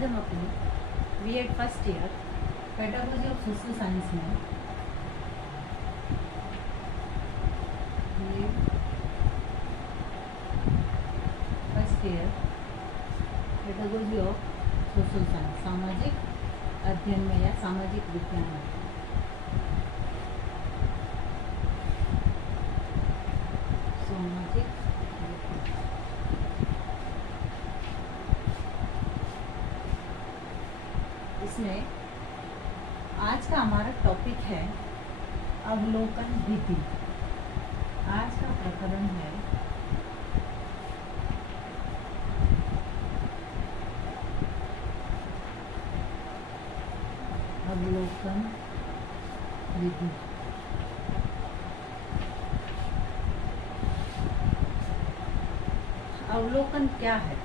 आज हम अपने BEd first year pedagogy of social science में first year pedagogy of social science सामाजिक अध्ययन में या सामाजिक विज्ञान में सामाजिक इसमें आज का हमारा टॉपिक है अवलोकन विधि। आज का प्रकरण है अवलोकन विधि। अवलोकन क्या है?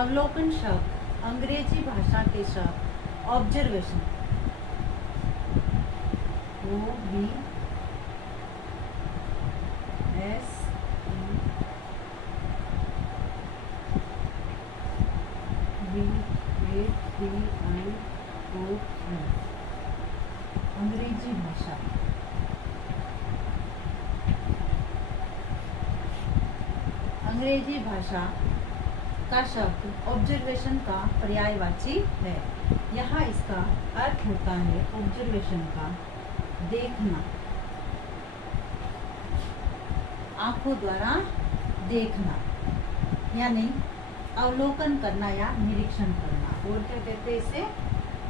अवलोकन शब्द अंग्रेजी भाषा के शब्द ऑब्जर्वेशन अंग्रेजी भाषा अंग्रेजी भाषा का शब्द ऑब्जर्वेशन का पर्यायवाची है। यहाँ इसका अर्थ होता है ऑब्जर्वेशन का देखना, आंखों द्वारा देखना, यानी अवलोकन करना या निरीक्षण करना। और क्या कहते हैं इसे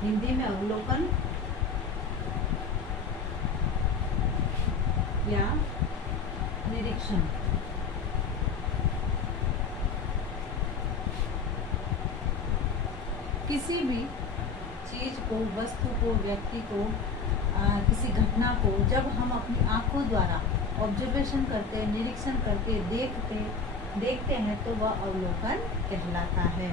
हिंदी में? अवलोकन या निरीक्षण। किसी भी चीज को, वस्तु को, व्यक्ति को, किसी घटना को जब हम अपनी आंखों द्वारा ऑब्जर्वेशन करते, निरीक्षण करके देखते हैं तो वह अवलोकन कहलाता है।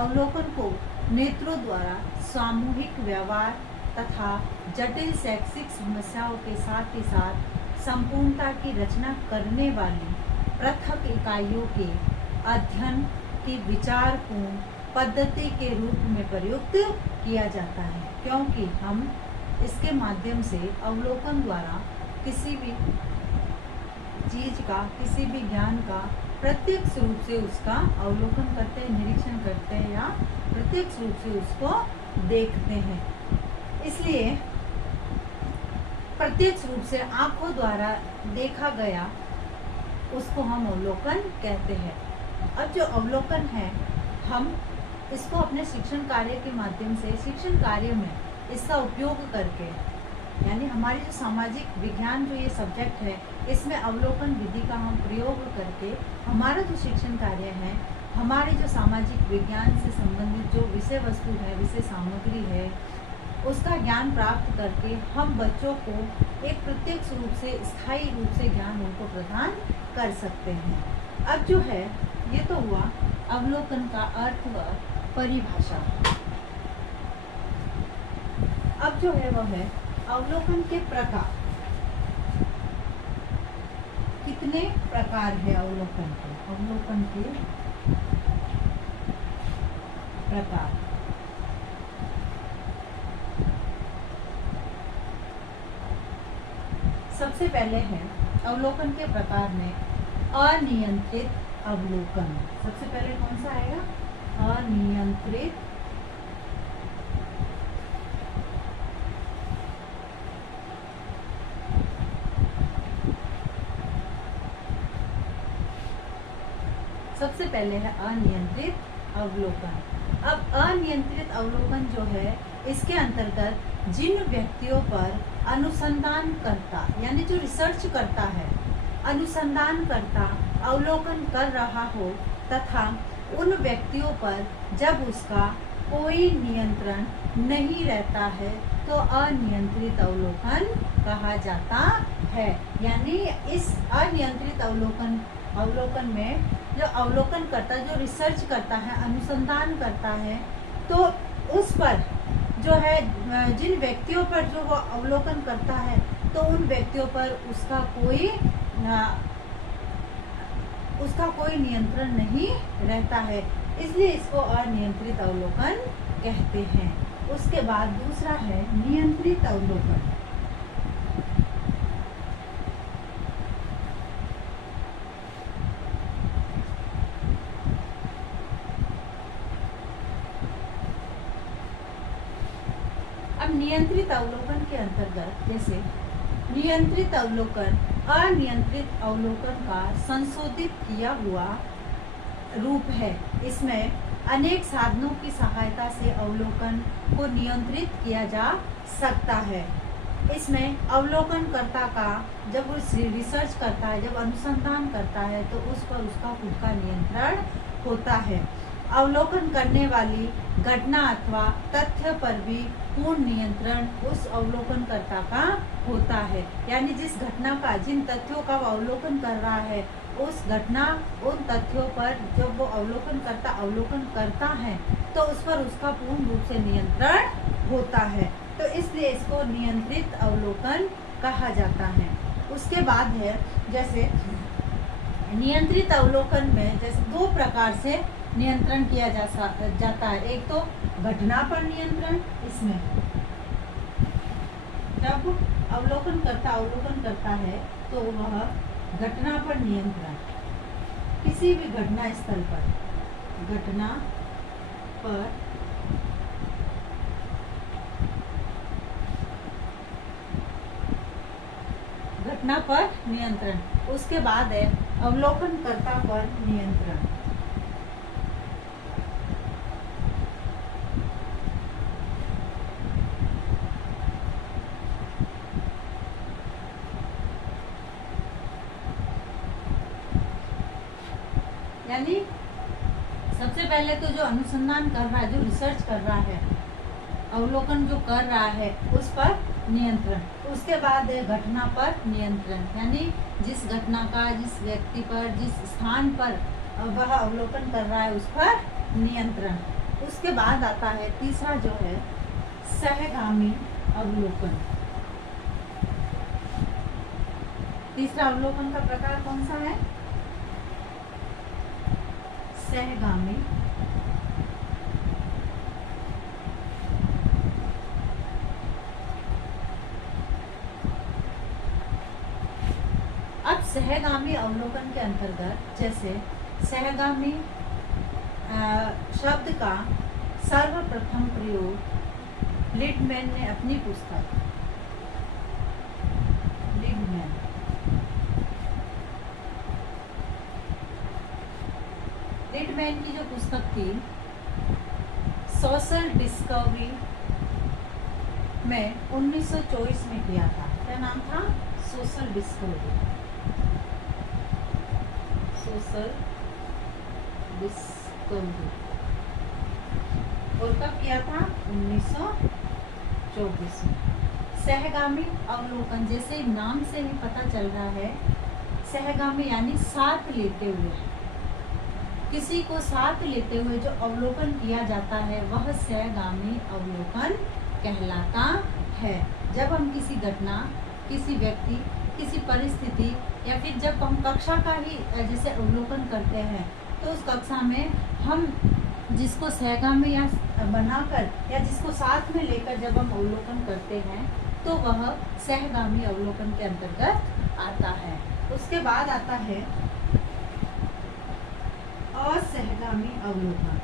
अवलोकन को नेत्रों द्वारा सामूहिक व्यवहार तथा जटिल शैक्षिक समस्याओं के साथ ही साथ संपूर्णता की रचना करने वाली पृथक इकाइयों के अध्ययन की विचारपूर्ण पद्धति के रूप में प्रयुक्त किया जाता है, क्योंकि हम इसके माध्यम से अवलोकन द्वारा किसी भी चीज का, किसी भी ज्ञान का प्रत्यक्ष रूप से उसका अवलोकन करते हैं, निरीक्षण करते हैं या प्रत्यक्ष रूप से उसको देखते हैं। इसलिए प्रत्यक्ष रूप से आंखों द्वारा देखा गया उसको हम अवलोकन कहते हैं। अब जो अवलोकन है, हम इसको अपने शिक्षण कार्य के माध्यम से, शिक्षण कार्य में इसका उपयोग करके, यानी हमारी जो सामाजिक विज्ञान जो ये सब्जेक्ट है, इसमें अवलोकन विधि का हम प्रयोग करके हमारा जो शिक्षण कार्य है, हमारे जो सामाजिक विज्ञान से संबंधित जो विषय वस्तु है, विषय सामग्री है, उसका ज्ञान प्राप्त करके हम बच्चों को एक प्रत्यक्ष रूप से, स्थायी रूप से ज्ञान उनको प्रदान कर सकते हैं। अब जो है ये तो हुआ अवलोकन का अर्थ व परिभाषा। अब जो है वह है अवलोकन के प्रकार। कितने प्रकार है अवलोकन के? अवलोकन के प्रकार। सबसे पहले है अवलोकन के प्रकार में अनियंत्रित अवलोकन। सबसे पहले कौन सा आएगा? अनियंत्रित सबसे पहले है अनियंत्रित अवलोकन। अब अनियंत्रित अवलोकन जो है, इसके अंतर्गत जिन व्यक्तियों पर अनुसंधान करता, यानी जो रिसर्च करता है, अनुसंधान करता अवलोकन कर रहा हो तथा उन व्यक्तियों पर जब उसका कोई नियंत्रण नहीं रहता है तो अनियंत्रित अवलोकन कहा जाता है। यानी इस अनियंत्रित अवलोकन में जो अवलोकन करता, जो रिसर्च करता है, अनुसंधान करता है, तो उस पर जो है, जिन व्यक्तियों पर जो वो अवलोकन करता है, तो उन व्यक्तियों पर उसका कोई नियंत्रण नहीं रहता है। इसलिए इसको अनियंत्रित अवलोकन कहते हैं। उसके बाद दूसरा है नियंत्रित अवलोकन। अब नियंत्रित अवलोकन के अंतर्गत जैसे नियंत्रित अवलोकन अनियंत्रित अवलोकन का संशोधित किया हुआ रूप है। इसमें अनेक साधनों की सहायता से अवलोकन को नियंत्रित किया जा सकता है। इसमें अवलोकनकर्ता का जब वो रिसर्च करता है, जब अनुसंधान करता है, तो उस पर उसका खुद का नियंत्रण होता है। अवलोकन करने वाली घटना अथवा तथ्य पर भी पूर्ण नियंत्रण उस अवलोकनकर्ता का होता है। यानी जिस घटना का, जिन तथ्यों का वो अवलोकन कर रहा है, उस घटना, उन तथ्यों पर जब वो अवलोकन करता है, तो उस पर उसका पूर्ण रूप से नियंत्रण होता है। तो इसलिए इसको नियंत्रित अवलोकन कहा जाता है। उसके बाद है जैसे नियंत्रित अवलोकन में जैसे दो प्रकार से नियंत्रण किया जाता है। एक तो घटना पर नियंत्रण, इसमें जब अवलोकन करता है तो वह घटना पर नियंत्रण, किसी भी घटना स्थल पर, घटना पर नियंत्रण। उसके बाद है अवलोकनकर्ता पर नियंत्रण। यानी सबसे पहले तो जो अनुसंधान कर रहा है, जो रिसर्च कर रहा है, अवलोकन जो कर रहा है, उस पर नियंत्रण। उसके बाद है घटना पर नियंत्रण, यानी जिस घटना का, जिस व्यक्ति पर, जिस स्थान पर वह अवलोकन कर रहा है, उस पर नियंत्रण। उसके बाद आता है तीसरा जो है सहगामी अवलोकन। तीसरा अवलोकन का प्रकार कौन सा है? सहगामी अब सहगामी अवलोकन के अंतर्गत जैसे सहगामी शब्द का सर्वप्रथम प्रयोग लिडमैन ने अपनी पुस्तक लिडमैन की जो पुस्तक थी सोशल डिस्कवरी में 1924 में किया था। क्या नाम था? Social discovery. और कब किया था? 1924 में। सहगामी अवलोकन, जैसे नाम से ही पता चल रहा है, सहगामी यानी साथ लेते हुए, किसी को साथ लेते हुए जो अवलोकन किया जाता है, वह सहगामी अवलोकन कहलाता है। जब हम किसी घटना, किसी व्यक्ति, किसी परिस्थिति या फिर जब हम कक्षा का ही जैसे अवलोकन करते हैं, तो उस कक्षा में हम जिसको सहगामी या बनाकर या जिसको साथ में लेकर जब हम अवलोकन करते हैं, तो वह सहगामी अवलोकन के अंतर्गत आता है। उसके बाद आता है असहगामी अवलोकन।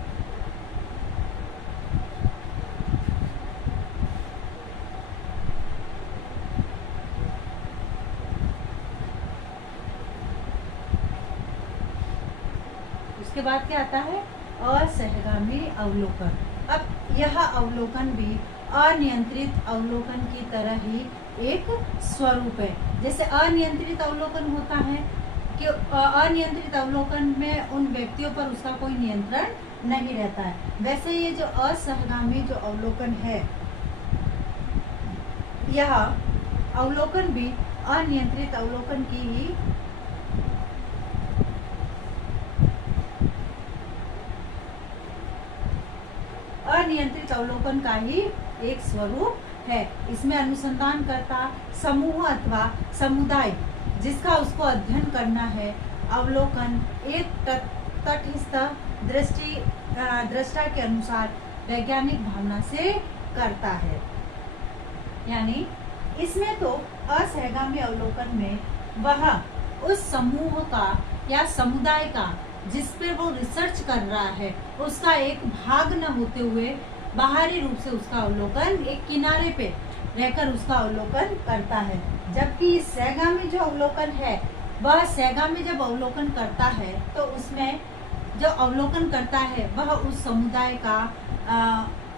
उसके बाद क्या आता है? असहगामी अवलोकन। अब यह अवलोकन भी अनियंत्रित अवलोकन की तरह ही एक स्वरूप है। जैसे अनियंत्रित अवलोकन होता है कि अनियंत्रित अवलोकन में उन व्यक्तियों पर उसका कोई नियंत्रण नहीं रहता है, वैसे ये जो असहगामी जो अवलोकन है, यह अवलोकन भी अनियंत्रित अवलोकन की ही अनियंत्रित अवलोकन का ही एक स्वरूप है। इसमें अनुसंधान करता समूह अथवा समुदाय जिसका उसको अध्ययन करना है, अवलोकन एक तटस्थ दृष्टि दृष्टा के अनुसार वैज्ञानिक भावना से करता है। यानी इसमें तो असहगामी अवलोकन में वह उस समूह का या समुदाय का जिस पर वो रिसर्च कर रहा है उसका एक भाग न होते हुए बाहरी रूप से उसका अवलोकन एक किनारे पे रहकर उसका अवलोकन करता है। जबकि सहगामी जो अवलोकन है वह सहगामी जब अवलोकन करता है तो उसमें जो अवलोकन करता है वह उस समुदाय का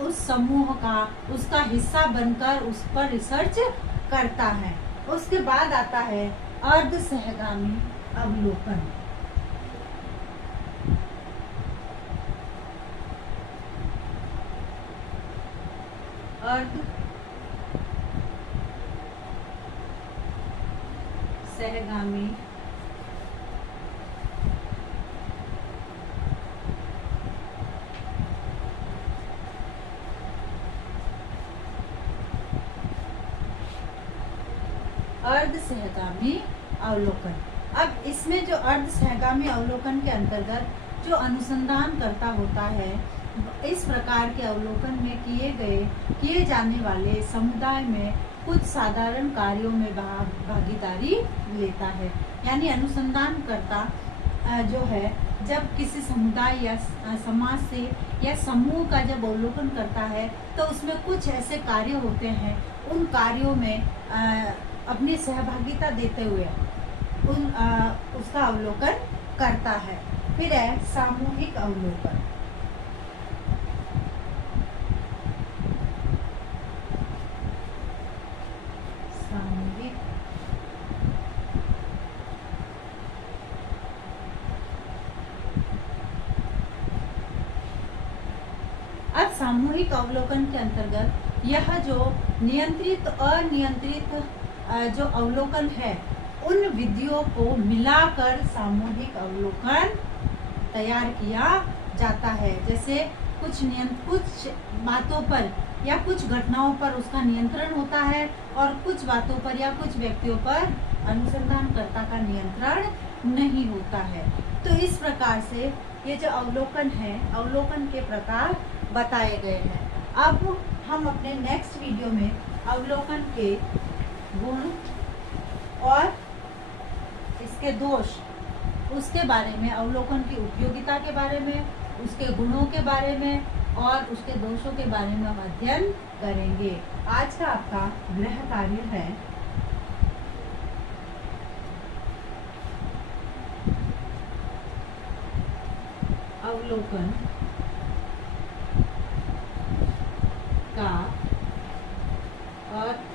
उस समूह का उसका हिस्सा बनकर उस पर रिसर्च करता है। उसके बाद आता है अर्ध सहगामी अवलोकन। अर्ध सहगामी अर्ध सहगामी अवलोकन। अब इसमें जो अर्ध सहगामी अवलोकन के अंतर्गत जो अनुसंधान करता होता है इस प्रकार के अवलोकन में किए जाने वाले समुदाय में कुछ साधारण कार्यों में भागीदारी लेता है। यानी अनुसंधान करता जो है जब किसी समुदाय या समाज से या समूह का जब अवलोकन करता है तो उसमें कुछ ऐसे कार्य होते हैं, उन कार्यों में अपनी सहभागिता देते हुए उसका अवलोकन करता है। फिर है सामूहिक अवलोकन। सामूहिक अब सामूहिक अवलोकन के अंतर्गत यह जो नियंत्रित अनियंत्रित जो अवलोकन है उन विधियों को मिलाकर सामूहिक अवलोकन तैयार किया जाता है। जैसे कुछ बातों पर या कुछ घटनाओं पर उसका नियंत्रण होता है और कुछ बातों पर या कुछ व्यक्तियों पर अनुसंधानकर्ता का नियंत्रण नहीं होता है। तो इस प्रकार से ये जो अवलोकन है अवलोकन के प्रकार बताए गए हैं। अब हम अपने नेक्स्ट वीडियो में अवलोकन के गुण और इसके दोष उसके बारे में, अवलोकन की उपयोगिता के बारे में, उसके गुणों के बारे में और उसके दोषों के बारे में हम अध्ययन करेंगे। आज का आपका गृह कार्य है अवलोकन का अर्थ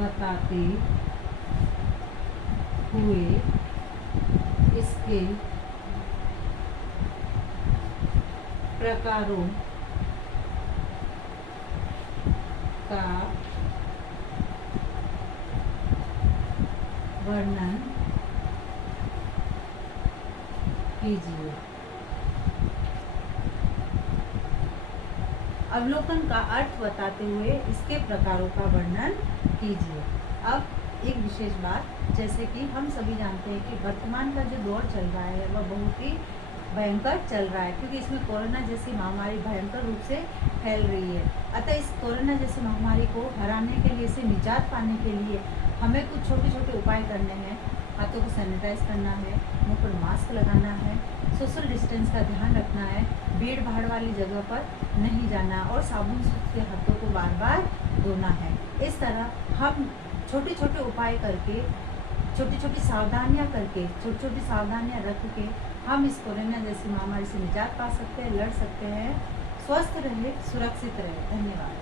बताते हुए इसके प्रकारों का वर्णन कीजिए। अवलोकन का अर्थ बताते हुए इसके प्रकारों का वर्णन कीजिए। अब एक विशेष बात, जैसे कि हम सभी जानते हैं कि वर्तमान का जो दौर चल रहा है वह बहुत ही भयंकर चल रहा है, क्योंकि इसमें कोरोना जैसी महामारी भयंकर रूप से फैल रही है। अतः इस कोरोना जैसी महामारी को हराने के लिए, इसे निजात पाने के लिए हमें कुछ छोटे छोटे उपाय करने हैं। हाथों को सैनिटाइज करना है, मुंह पर मास्क लगाना है, सोशल डिस्टेंस का ध्यान रखना है, भीड़ भाड़ वाली जगह पर नहीं जाना और साबुन से हाथों को बार बार धोना है। इस तरह हम छोटे छोटे उपाय करके, छोटी छोटी सावधानियां करके, छोटी छोटी सावधानियां रख के हम इस कोरोना जैसी महामारी से निजात पा सकते हैं, लड़ सकते हैं। स्वस्थ रहे, सुरक्षित रहे। धन्यवाद।